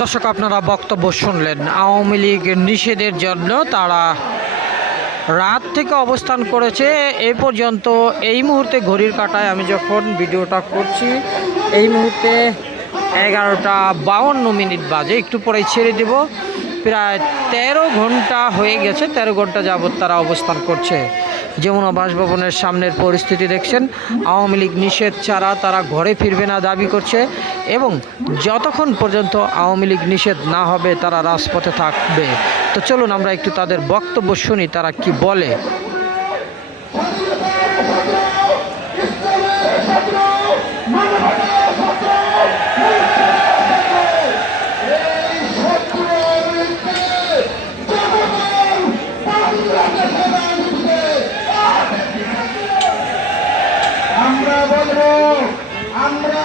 দর্শক আপনারা বক্তব্য শুনলেন। আওয়ামী লীগ নিষেধের জন্য তারা রাত থেকে অবস্থান করেছে, এ পর্যন্ত এই মুহূর্তে ঘড়ির কাটায় আমি যখন ভিডিওটা করছি, এই মুহূর্তে এগারোটা বাউন্ন মিনিট বাজে, একটু পরে ছেড়ে দেব। প্রায় তেরো ঘণ্টা হয়ে গেছে, তেরো ঘণ্টা যাবত তারা অবস্থান করছে। যমুনা বাসভবনের সামনের পরিস্থিতি দেখছেন, আওয়ামী লীগ নিষেধ ছাড়া তারা ঘরে ফিরবে না দাবি করছে এবং যতক্ষণ পর্যন্ত আওয়ামী লীগ নিষেধ না হবে, তারা রাজপথে থাকবে। তো চলুন আমরা একটু তাদের বক্তব্য শুনি, তারা কি বলে? আমরা বলব আমরা